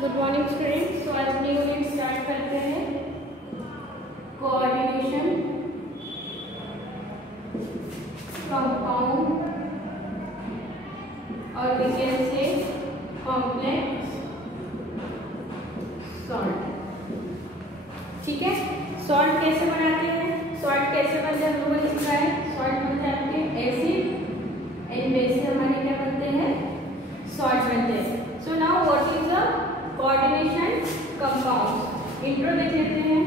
Good morning students. तो आज अपनी यूनिट स्टार्ट करते हैं कोऑर्डिनेशन कंपाउंड और we can say complex salt. ठीक है, सॉल्ट कैसे बनाते हैं, सॉल्ट कैसे बनते हैं हम लोगों ने सीखा है। सॉल्ट बनते हैं आपके एसिड एंड बेस से हमारे क्या बनते हैं, सॉल्ट बनते हैं। So now what is the coordination compounds. Intro देख लेते हैं।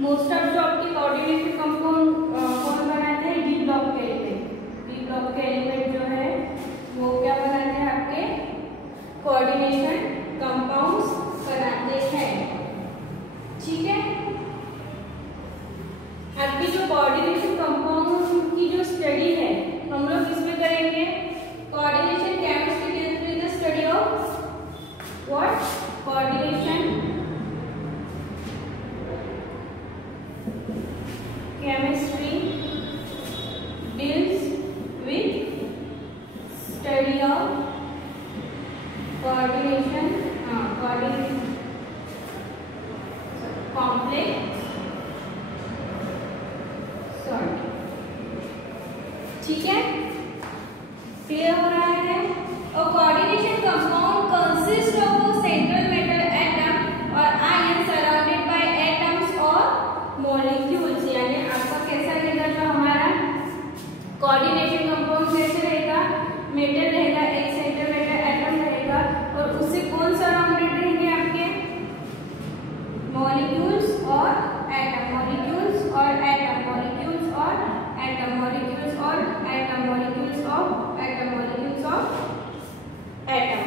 मोस्ट ऑफ जो आपके कोऑर्डिनेशन कंपाउंड कौन बनाते हैं, डी ब्लॉक के एलिमेंट। डी ब्लॉक के एलिमेंट जो है वो क्या बनाते हैं, आपके कोऑर्डिनेशन कंपाउंड्स बनाते हैं। ठीक है, आपकी जो कोऑर्डिनेशन कंपाउंड की जो स्टडी है हम लोग इसमें करेंगे। Coordination chemistry is the study of what, coordination chemistry deals with study of coordination complex sort। ठीक है, क्लियर हो रहा है। और coordination compound consist of central metal atom और आयन सराउंडेड बाय एटम्स और मॉलिक्यूल्स। यानी आपका कैसा रहेगा जो हमारा कोऑर्डिनेशन कंपाउंड कैसे रहेगा, मेटल रहेगा, एक सेंट्रल मेटल एटम रहेगा और उससे कौन सराउंडेड रहेंगे, आपके मॉलिक्यूल्स और एटम, मॉलिक्यूल्स और एटम, मॉलिक्यूल्स और एटम, मॉलिक्यूल्स और atom, molecules of atom, molecules of atom.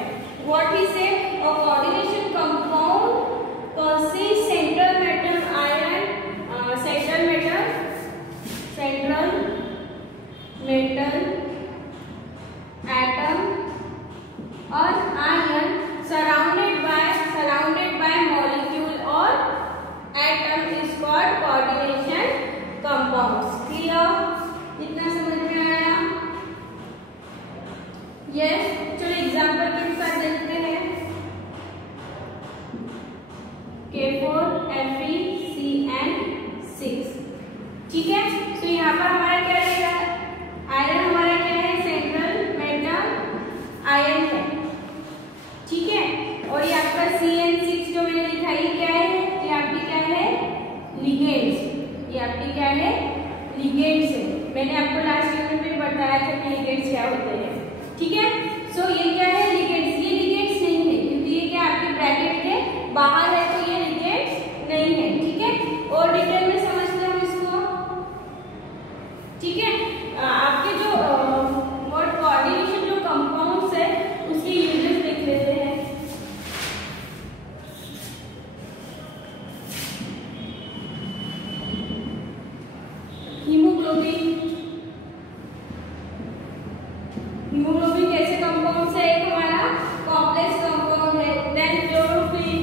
What ही से a coordination compound consists central metal ion, central metal atom और आयन सराउंडेड बाय मॉलिक्यूल और atom is called coordination compounds. Clear, इतना समझ में आया? यस, चलो एग्जांपल के साथ देखते हैं। K4Fe6। ठीक है, तो यहाँ पर हमारा क्या रहेगा, आयरन हमारा क्या है, सेंट्रल मेटल आयन है। ठीक है, और ये आपका CN6 जो मैंने लिखा है क्या है, ये आपकी क्या है, लिगेंड्स। ये आपकी क्या है, लिगेंड्स है। मैंने आपको लास्ट यूनिट में बताया था कि लिगेंड्स क्या होते हैं। ठीक है, सो ये क्या है, लिगेंड्स। ये लिगेंड्स नहीं है क्योंकि ये क्या आपके ब्रैकेट के बाहर है, तो ये लिगेंड्स नहीं है। ठीक है, और डिटेल में समझते हैं इसको। ठीक है, आपके जो वर्ड कोऑर्डिनेशन जो कंपाउंड्स है उसके यूजेस देख लेते हैं। हीमोग्लोबिन कैसे कंपाउंड है, एक हमारा कॉम्प्लेक्स कंपाउंड है। देन क्लोरोफिल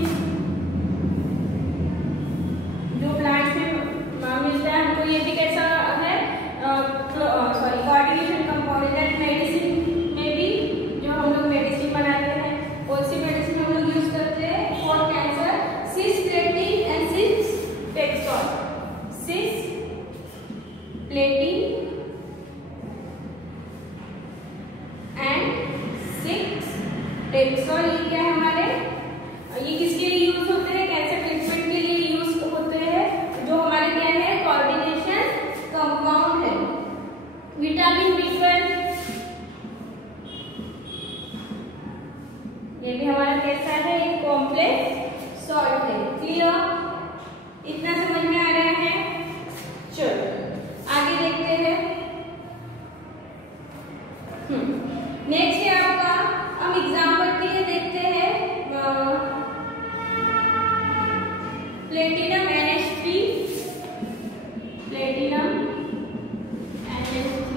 जो प्लांट्स में मिलता है हमको, ये भी कैसा है, कोऑर्डिनेशन कंपाउंड है। मेडिसिन में भी जो हम लोग मेडिसिन बनाते हैं, कौन सी मेडिसिन हम लोग यूज करते हैं फॉर कैंसर, सिस्प्लेटिन एंड सिस्पेक्सॉल। सिस्प्लेटिन सिस्पेक्सॉल ये क्या है हमारे, ये किसके लिए यूज होते हैं, कैंसर ट्रीटमेंट के लिए यूज होते हैं, जो हमारे क्या है, कोऑर्डिनेशन कंपाउंड है। विटामिन B12 ये भी हमारा कैसा है, एक कॉम्प्लेक्स सॉल्ट है। क्लियर, इतना समझ में आ रहा है? चलो आगे देखते हैं। नेक्स्ट है आपका, हम एग्जांपल के लिए देखते हैं platinum NH3, platinum NH3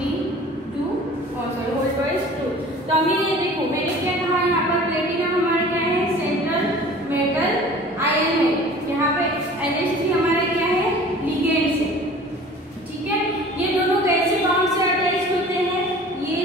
hold wise 2। तो अभी ये देखो मैंने क्या कहा, यहाँ पर प्लेटिनम हमारा क्या है, सेंट्रल मेटल आयन है। यहाँ पे NH3 हमारा क्या है, लिगेंड्स है। ठीक है, ये दोनों कैसे बॉन्ड से अटैच होते हैं, ये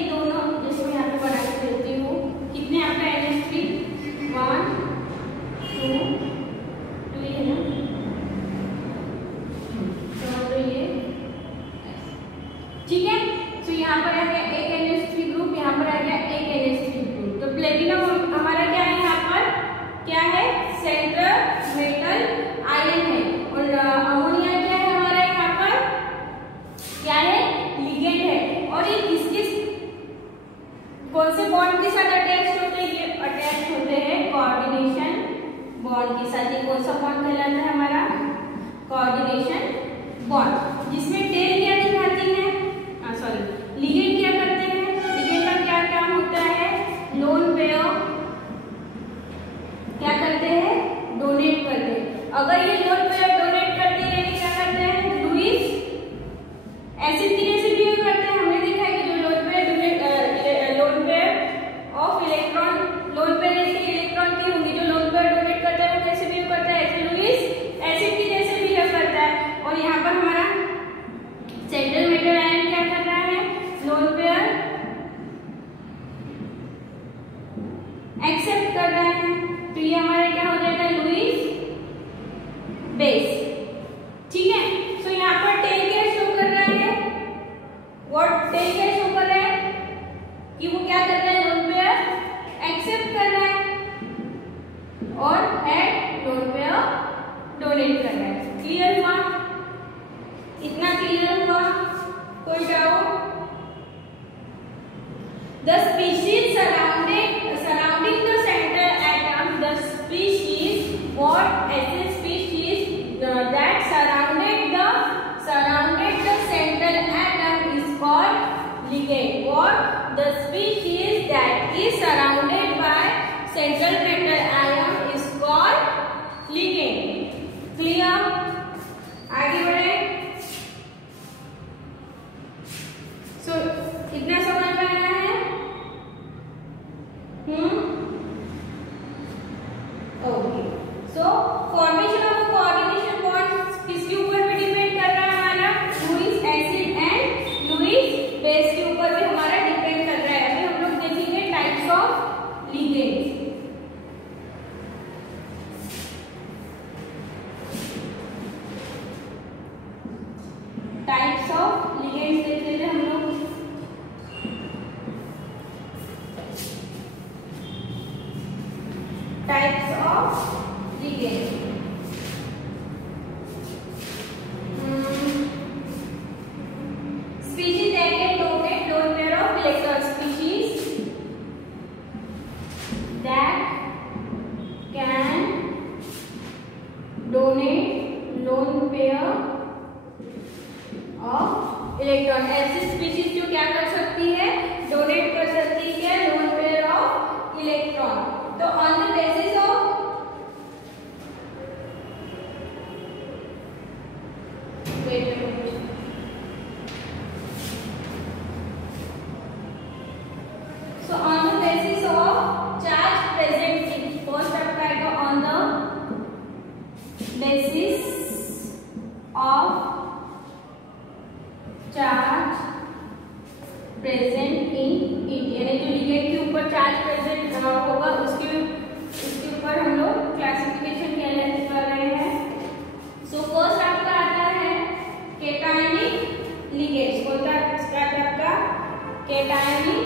कौन से बॉन्ड के साथ अटैच होते हैं? ये अटैच होते हैं कोऑर्डिनेशन बॉन्ड के साथ। ये कौन सा बॉन्ड कहलाता है? हमारा कोऑर्डिनेशन बॉन्ड, जिसमें टेल क्या दिखाती है, सॉरी लिगेंड क्या करते हैं? लिगेंड का क्या काम होता है? लोन पेयर क्या करते हैं? डोनेट करते हैं। अगर ये लोन पेयर डोनेट करते हैं यानी क्या करते हैं? लुईस एसिड की जैसे बिहेव करते हैं। हमने देखा है कि जो loan pair of electron, lone pair जैसे इलेक्ट्रॉन की होंगी, जो लोन पेयर डोनेट करता है वो कैसे बिहेव करता है? ऐसे लुईस एसिड की जैसे बिहेव करता है। और यहाँ पर हमारा सेंट्रल मेटल आयन क्या कर रहा है? लोन पेयर एक्सेप्ट कर रहा है, तो ये हमारा क्या हो जाएगा? Lewis base. ठीक है, तो यहाँ पर टेल क्या शो कर रहा है? व्हाट टेल क्या शो कर रहा है? कि वो क्या कर रहा है? लोन पेयर एक्सेप्ट कर रहा है और एड लोन पेयर डोनेट कर रहा है। क्लियर हुआ? इतना क्लियर हुआ? कोई doubt? The species surrounding the central atom, the species what acid species that surrounded the central atom is called ligand. What the species that is surrounded by central metal atom is called ligand. Clear? आगे बढ़े। So इतना समझ में आया है? Okay, so formation of coordination bonds किसके ऊपर भी डिपेंड कर रहा है? हमारा Lewis acid and Lewis base के ऊपर भी हमारा डिपेंड कर रहा है। अभी हम लोग देखेंगे types of ligands. Types of ligands देख लेते हैं हम लोग। Types of ligand. Species that can donate lone pair of electrons. Species that can donate lone pair of electron. ऐसी स्पीशीज जो क्या कर सकती है? डोनेट कर सकती है लोन पेयर ऑफ इलेक्ट्रॉन। तो on the basis of charge present in first आपका आएगा on the basis of charge present in it, यानी जो लिगेंड के ऊपर चार्ज प्रेजेंट होगा उसके ऊपर हम लोग क्लासिफिकेशन कर रहे हैं। सो फर्स्ट आपका आता है केटायनिक लिगेंड्स। बोलता है इसका आपका केटायनिक।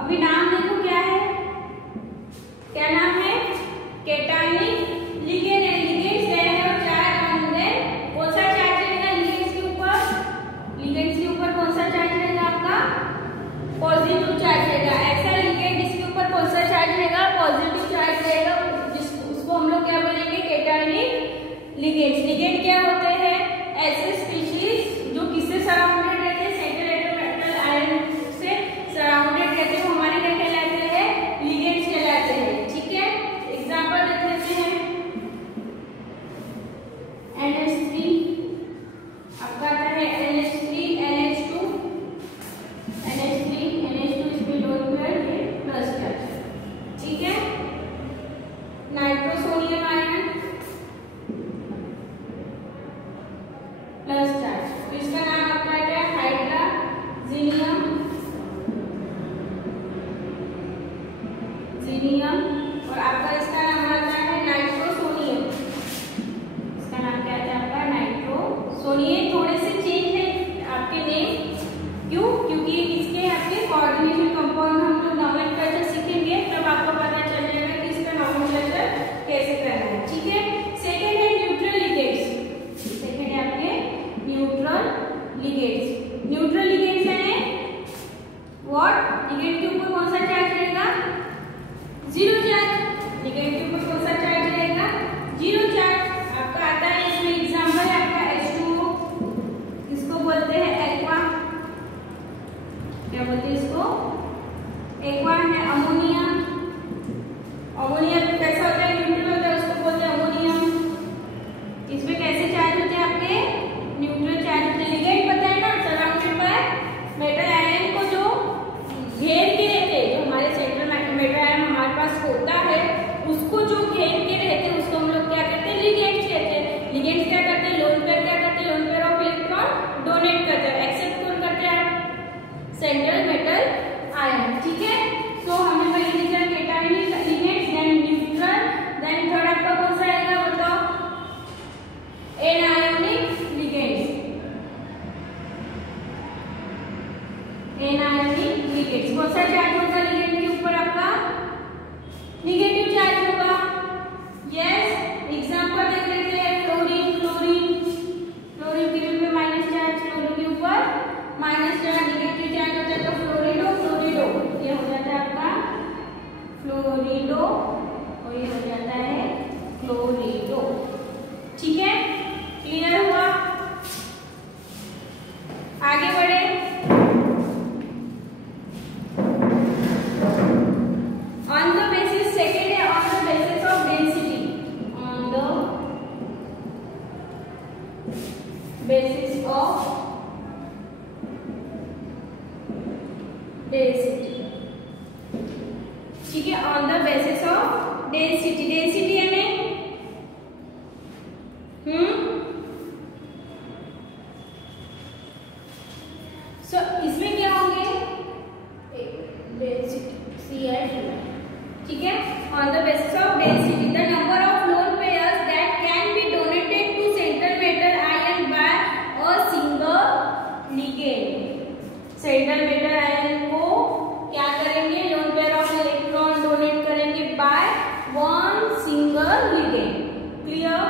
अभी नाम देखो क्या है? क्या नाम है? केटायनिक लिगेंड है। Ligands they have charge on them. कौन सा चार्ज रहेगा लिगेंड्स के ऊपर? लिगेंड्स के ऊपर कौन सा चार्ज रहेगा आपका? पॉजिटिव चार्ज रहेगा। ऐसा लिगेंड जिसके ऊपर कौन सा चार्ज रहेगा? पॉजिटिव चार्ज रहेगा, उसको हम लोग क्या बोलेंगे? केटायनिक लिगेंड्स। लिगेंड क्या होते हैं? ऐसे स्पीशीज जो किससे सराउंडेड रहते हैं? सेंट्रल मेटल आयन से सराउंडेड रहते हैं, वो हमारे क्या कहलाते हैं? लिगेंड्स कहलाते हैं। ठीक है, एग्जांपल देख लेते हैं। NH3 आपका आता है NH3 NH2 इसमें लोन पेयर है प्लस चार्ज। ठीक है, नाइट्रोसोनियम आयन प्लस चार्ज, तो इसका नाम आपका है हाइड्रोजीनियम और आपका इसका नाम आता है नाइट्रोसोनियम। इसका नाम क्या है आपका? नाइट्रोसोनियम। थोड़े से चेंज है आपके नेम, क्यों? क्योंकि इसके आपके कोऑर्डिनेशन कंपाउंड हम लोग नॉमेनक्लेचर सीखेंगे, तब आपको पता चल जाएगा कि इसका नॉमेनक्लेचर कैसे करना है। ठीक है, सेकंड है न्यूट्रल लिगेंड्स। सेकंड है आपके neutral ligands. Neutral ligands what, ligand के ऊपर कौन सा चार्ज रहेगा, जीरो चार्ज। लिगेंड के ऊपर कौन सा चार्ज रहेगा, जीरो चार्ज। आपका आता है इसमें एग्जांपल है आपका H2O, इसको बोलते हैं एक्वा, क्या बोलते हैं इसको, एक्वा है। अमोनिया, अमोनिया कैसा होता है, न्यूट्रल होता है, उसको बोलते हैं अमोनियम। इसमें कैसे चार्ज होते हैं आपके, न्यूट्रल चार्ज। लिगेंड पता है ना, सराउंडेड बाय मेटल आयन को जो घेर के रहते हैं, जो हमारे सेंट्रल मेटल आयन हमारे पास होता है उसको जो घेर के रहते हैं उसको हम लोग क्या कहते हैं, लिगेंड्स कहते हैं। लिगेंड्स क्या करते हैं, लोन पेयर क्या करते हैं, lone pair of electron donate करते हैं। एक्सेप्ट कौन करते हैं, सेंट्रल मेटल आयन, ठीक है। सो हमने पहले लिखा cation ligands, then neutral, then third आपका कौन सा आएगा बताओ, एनायोनिक लिगेंड्स। एनायोनिक लिगेंड्स कौन सा चार्ज होगा लिगेंड के ऊपर, आपका निगेटिव चार्ज होगा। यस, एग्जांपल देख लेते हैं, फ्लोरीन, क्लोरीन, फ्लोरीन के ऊपर माइनस चार्ज, क्लोरीन के ऊपर माइनस चार्ज, निगेटिव चार्ज होता है तो फ्लोरिडो, फ्लोरिडो ये हो जाता है आपका फ्लोरिडो और ये हो जाता है क्लोरिडो, ठीक है। क्लियर हुआ, आगे बढ़े। On the basis, second है on the basis of density, on the basis of density, ठीक है। on the basis of density, density यानी so इसमें क्या होंगे, density CI, ठीक है। on the basis of density, the number of lone pairs that can be donated to central metal ion by a single ligand, central metal ion को क्या करेंगे, loan pair of electron donate करेंगे by one single ligand, clear.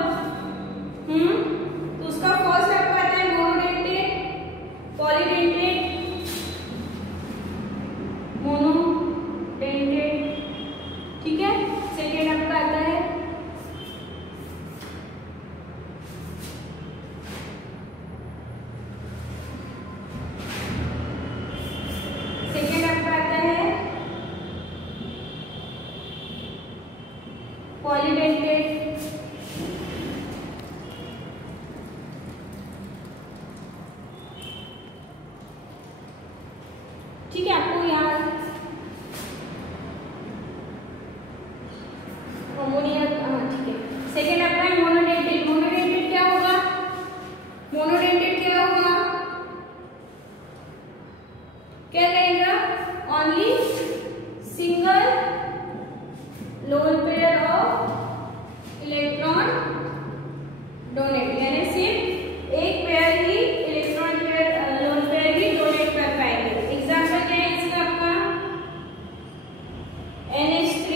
तो उसका first आपका आता है monodentate, polydentate, monodentate, ठीक है। सेकेंड आपका आता है पॉलीडेंटेट, ठीक है। आपको यहाँ अमोनिया, ठीक है। सेकेंड आपका है मोनोडेंटेट, मोनोडेंटेट क्या होगा, मोनोडेंटेट क्या होगा, क्या कहेगा, only single loan pair of electron donate, यानी सिर्फ एक पेयर ही इलेक्ट्रॉन पेयर, लोन पेयर ही डोनेट कर पाएंगे। एग्जाम्पल क्या है इसका, आपका NH3,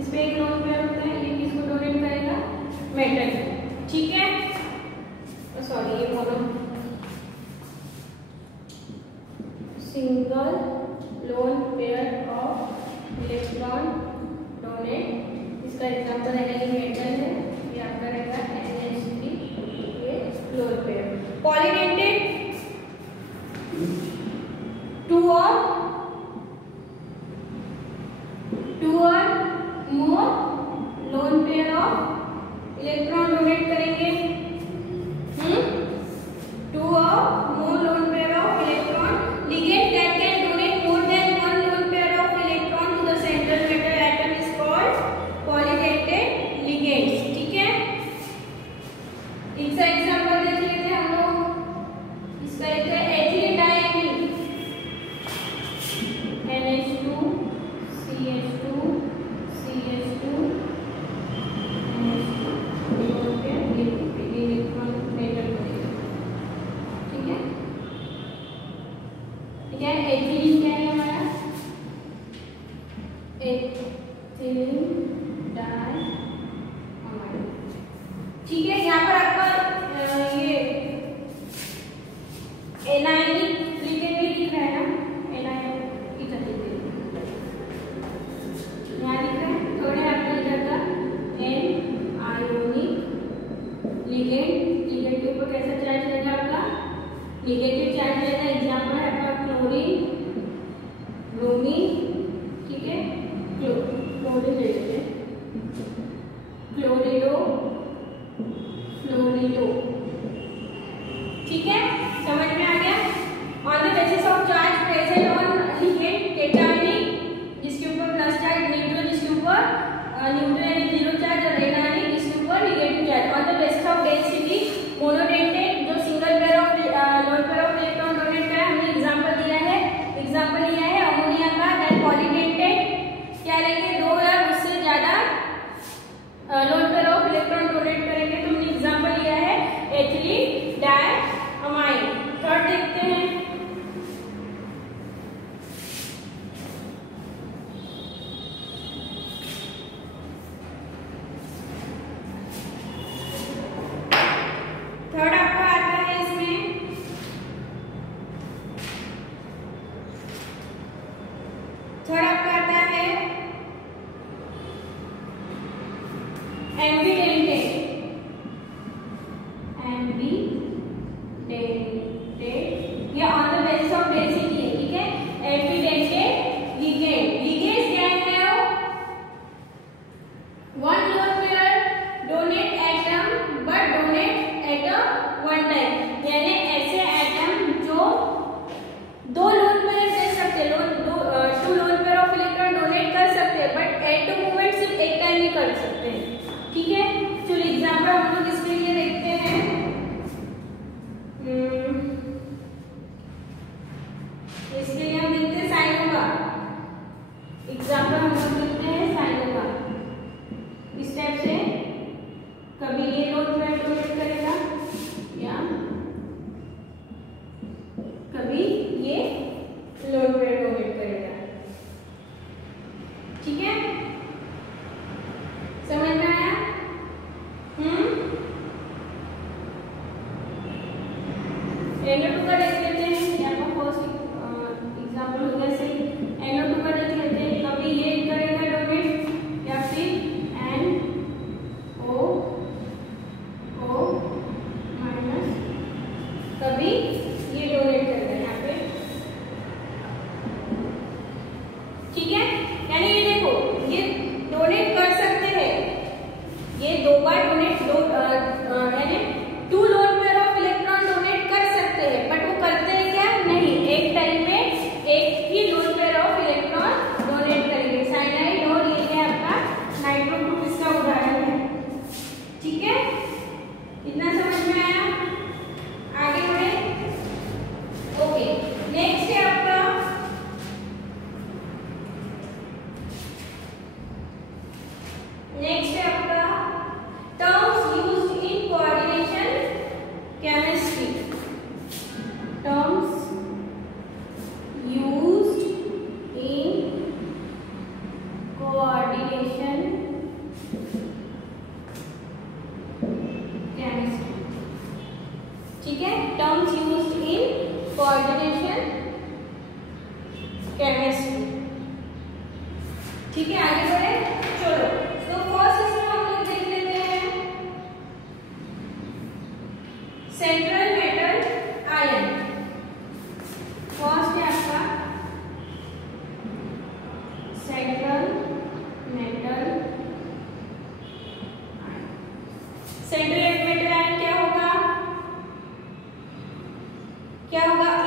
इसमें एक लोन पेयर होता है, ये किसको डोनेट करेगा, मेटल, ठीक है। सॉरी, ये mono single loan pair of electron donate, इसका एग्जांपल है कि मेटल है, ये आपका रहेगा NH3, ये लोन पेयर। पॉलीडेंटेट, टू और more lone pair of electron donate करेंगे, टू और more lone pair of electron ligand that can donate more than one lone pair of electron to the central metal atom is called polydentate ligands, ठीक है। इसका example देख लेते हैं हम लोग, इसका एक है ethylene diamine, NH2 CH2 CH2 lone pair electron metal, ठीक है। क्या है एथिलीन, क्या है हमारा एथिलीन डाइमीन, ठीक है। यहाँ पर आपका ये एनायनिक नेगेटिव चार्ज लेना। एग्जाम्पल है आपका क्लोरीन, ब्रोमीन, ठीक है, क्लोरीन ले लेते हैं, क्लोरिडो, फ्लोरिडो, ठीक है, समझ में आ गया। On the basis of charge present on ligand cationic, जिसके ऊपर प्लस चार्ज, न्यूट्रल जिसके ऊपर न्यूट्रल यानी जीरो चार्ज, और रेनानिक जिसके ऊपर negative charge. On the basis of density monodentate, जो single pair of lone pair of electron donate का हमने एग्जांपल लिया है अमोनिया का। देन पॉलीडेंटेट क्या रहेंगे, दो या उससे ज्यादा loan pair of electron donate करेंगे, तो हमने एग्जांपल लिया है एथिलीन डायमाइन। थर्ड देखते हैं, थर्ड आपका आता है इसमें एम्बिडेंटेट। ये on the basis of density है, ठीक है। एम्बिडेंटेट लिगेंड, लिगेंड्स क्या है, one lone pair donate atom but donate atom one time, यानी ऐसे एटम जो दो लोन पेयर दे सकते, two lone pair of electron donate कर सकते हैं, बट एटम मूवमेंट सिर्फ एक टाइम ही कर सकते हैं, ठीक है। चलिए एग्जांपल हम लोग इसके लिए देखते हैं। इसके लिए हम देखते हैं साइनो का एग्जांपल, हम लोग देखते हैं साइनो का। इस टाइप से कभी ये लोन पेयर डोनेट करेगा या कभी ये लोन पेयर डोनेट करेगा, ठीक है, समझ में आया। NO2 का देख लेते हैं, यहाँ पर फर्स्ट एग्जांपल हो गया सही। NO2 का देख लेते हैं, कभी ये करेगा डोनेट या फिर NO माइनस, कभी ये डोनेट करेगा यहाँ पे, ठीक है। यानी ये देखो, ये डोनेट कर सकते हैं, ये दो बार डोनेट, यानी two lone pair of electron donate कर सकते हैं, बट वो करते हैं क्या, नहीं, एक टाइम में एक ही lone pair of electron donate करेंगे। साइनाइड और ये है आपका नाइट्रो ग्रुप, इसका उदाहरण है, ठीक है। इतना समझ में आया, आगे बढ़े। ओके, नेक्स्ट है आपका terms used in coordination chemistry. Terms used in coordination chemistry, ठीक है। Terms used in coordination chemistry, ठीक है, आगे बढ़े। चलो, तो फर्स्ट इसमें हम लोग देख लेते हैं सेंट्रल मेटल आयन। फर्स्ट है आपका central metal ion. Central metal ion क्या होगा,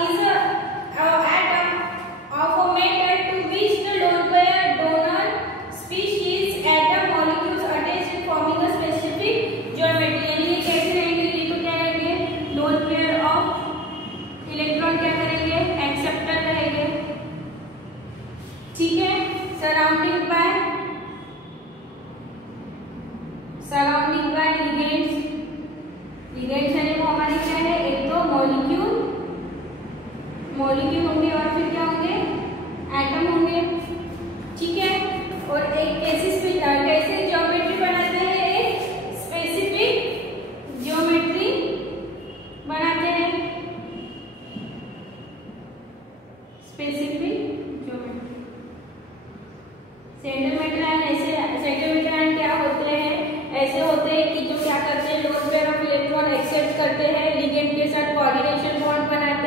is atom of a metal to which the lone pair donor species atom molecules attached in forming a specific geometry। यानी ये कैसे रहेंगे, ये तो क्या रहेंगे, लोन पेयर ऑफ इलेक्ट्रॉन क्या करेंगे, एक्सेप्टर रहेंगे, ठीक है। Surrounding bye ligands. लिगेंड्स यानी वो हमारे क्या है, एक तो मॉलिक्यूल होंगे और फिर क्या होंगे, एटम होंगे, ठीक है। और एक कैसे ज्योमेट्री बनाते हैं, एक स्पेसिफिक ज्योमेट्री बनाते हैं, specific geometry. Central metal ion क्या होते हैं, ऐसे होते हैं कि जो क्या करते हैं, lone pair of electron accept करते हैं, लिगेंड के साथ कोऑर्डिनेशन बॉन्ड बनाते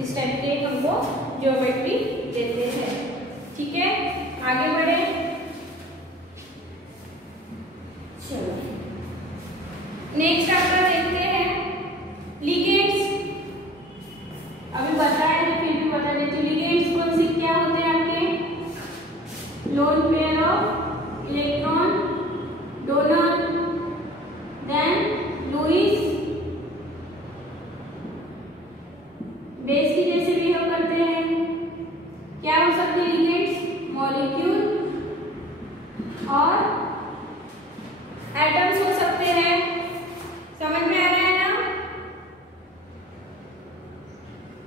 इस टाइप के हमको ज्योमेट्री देते हैं। ठीक है, आगे बढ़े। चलो नेक्स्ट आपका देखते हैं लिगेंड्स। अभी बताया तो फिर भी बता देती हूँ। लिगेंड्स कौन सी क्या होते हैं आपके? Lone pair of electron donor, then Lewis base की जैसे बिहेव करते हैं। क्या हो सकते हैं लिगेंड्स? मॉलिक्यूल और एटम्स हो सकते हैं। समझ में आ रहा है ना?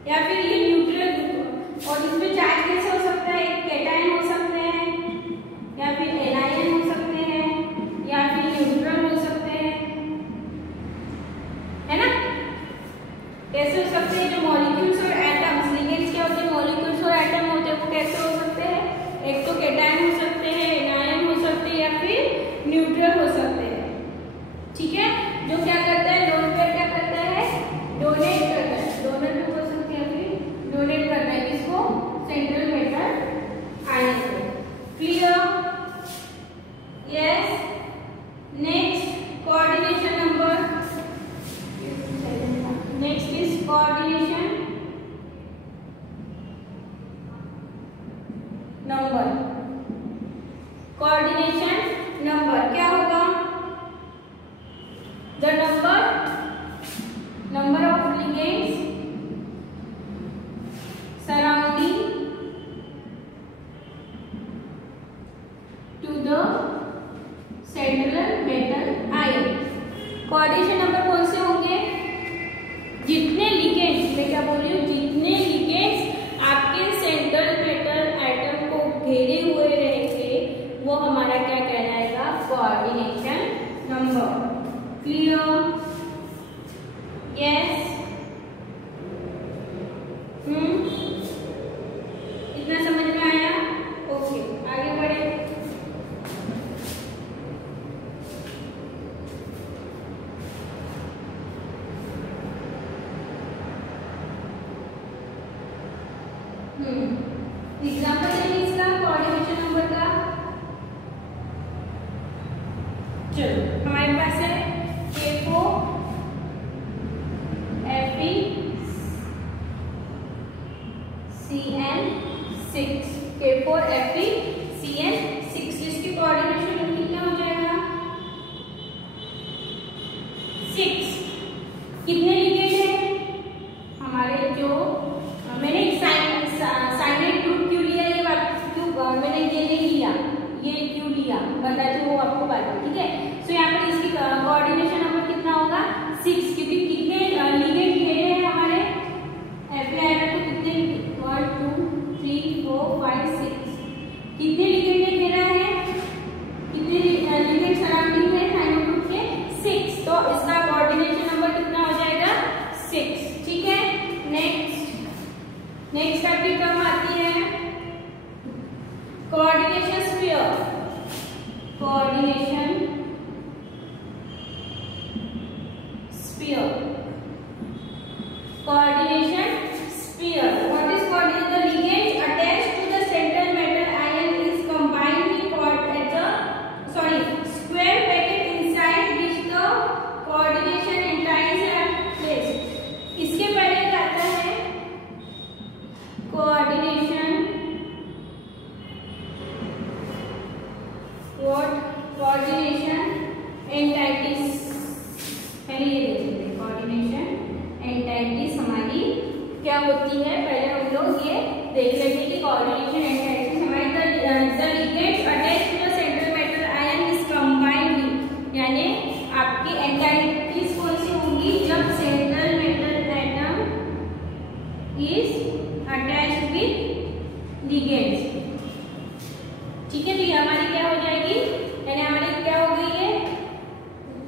या फिर ये न्यूट्रल ग्रुप, और इसमें चार्ज कैसे हो सकता है? एक कैटायन हो सकते हैं, या फिर एनायन हो सकते हैं, या फिर न्यूट्रल हो सकते हैं, है ना? कैसे हो सकते हैं? जो मॉलिक्यूल्स और एटम्स, लिगेंड्स क्या होते हैं? मॉलिक्यूल्स और एटम होते हैं। वो कैसे हो सकते हैं? एक तो कैटायन हो सकते हैं, एनायन हो सकते हैं, या फिर न्यूट्रल हो सकते हैं। ठीक है, जो क्या करता है लोन पेयर क्या करता है? डोनेट करता है। डोनर भी हो सकते हैं, फिर डोनेट करता है किसको? सेंट्रल मेटल आयन को। Clear? Yes. Next coordination number, next is coordination number. Coordination number क्या होगा? The number of ligands surrounding to the central metal ion। Coordination number कौन से होंगे? जितने लिगेंड्स, मैं क्या बोल रही हूँ, जितने लिगेंड्स आपके सेंट्रल मेटल एटम को घेरे हुए रहेंगे वो हमारा क्या कहलाएगा? Coordination number. क्लियर? यस। इतना समझ में आया? ओके, आगे बढ़े। एग्जाम्पल है इसका कोऑर्डिनेशन नंबर का। चलो हमारे पास है K4 FeCN6, K4 FeCN6, इसकी कोऑर्डिनेशन कितना हो जाएगा? 6। कितने लिगेंड है हमारे? जो मैंने साइनेट ग्रुप क्यों लिया, ये बात क्यों मैंने ये नहीं लिया, ये क्यों लिया बताती हूँ वो आपको बाद में। ठीक है, सो यहाँ पर इसकी कोऑर्डिनेशन नंबर कितना होगा? 6, क्योंकि कितने लिगेंड घेरे हैं हमारे Fe आयरन को? कितने? 1 2 3 4 5 6। कितने लिगेंड ने घेरा है? कितने लिगेंड सराउंडिंग है थाइमिन ग्रुप के? 6। तो इसका कोऑर्डिनेशन नंबर कितना हो जाएगा? 6। ठीक है, नेक्स्ट आपकी टर्म आती है coordination sphere. Coordination sphere, coordination sphere. What is coordination? The ligand attached to the central metal ion is combined at the square bracket inside which the coordination entities are placed. इसके पहले क्या आता है? Coordination entities. पहले ये देख लेते हैं कोऑर्डिनेशन एंटाइटीज हमारी क्या होती है। पहले हम लोग ये देख लेंगे कि कोऑर्डिनेशन एंटाइटीज हमारी the ligands attached to the central metal ion is combined, यानी आपकी एंटाइटीज कौन सी होंगी? जब central metal atom is attached with ligands. ठीक है, तो ये हमारी क्या हो जाएगी? यानी हमारी क्या हो गई है?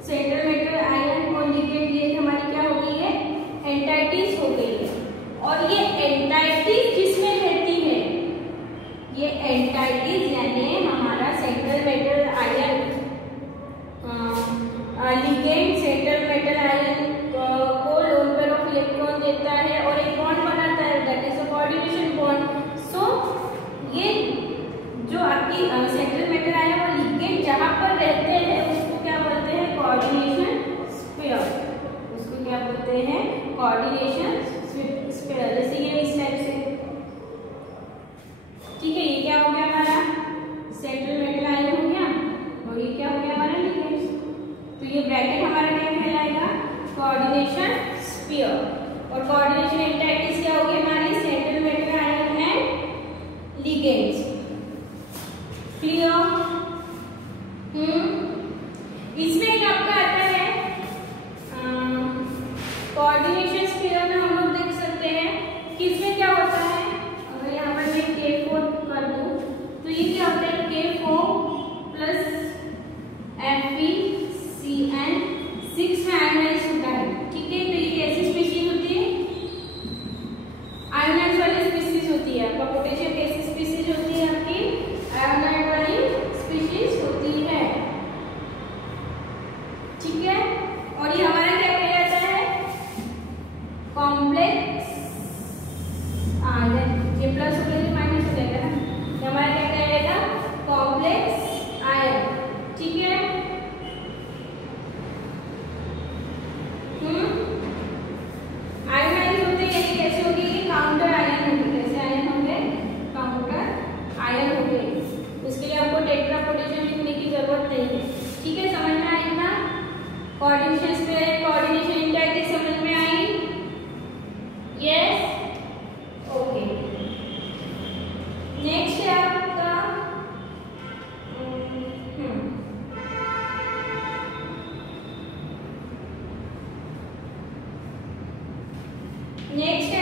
सेंट्रल मेटल आयन और लिगेंड ये हमारी क्या हो गई है? एंटाइटीज हो गई है। और ये एंटाइटीज किसमें रहती है? ये एंटाइटीज यानी हमारा central metal ion ligand central metal ion को लोन पेयर ऑफ इलेक्ट्रॉन देता है और एक बॉन्ड बनाता है क्या होता है K4 प्लस FeCN 6 में आयोनाइज होता है। ठीक है, तो ये कैसी स्पीशीज होती है? आयोनाइज वाली स्पीशीज होती है। आपका पोटेशियम कैसी स्पीशीज होती है? आपकी आयोनाइज वाली स्पीशीज होती है। ठीक है, और ये हमारा क्या कहलाता है? Complex ion. ये प्लस हो गया तो माइनस हो जाएगा ना, ये हमारा क्या कहलाएगा? Complex ion. ठीक है, आयोनाइज होते हैं यानी कैसे होगी? ये काउंटर आयन होंगे। कैसे आयन होंगे? काउंटर आयन होंगे। इसके लिए आपको टेट्रा पोटेशियम लिखने की जरूरत नहीं है। ठीक है, समझ में आई ना? कोऑर्डिनेशन से कोऑर्डिनेशन इंटरैक्टिव समझ में आई? Yes, okay. नेक्स्ट है आपका नेक्स्ट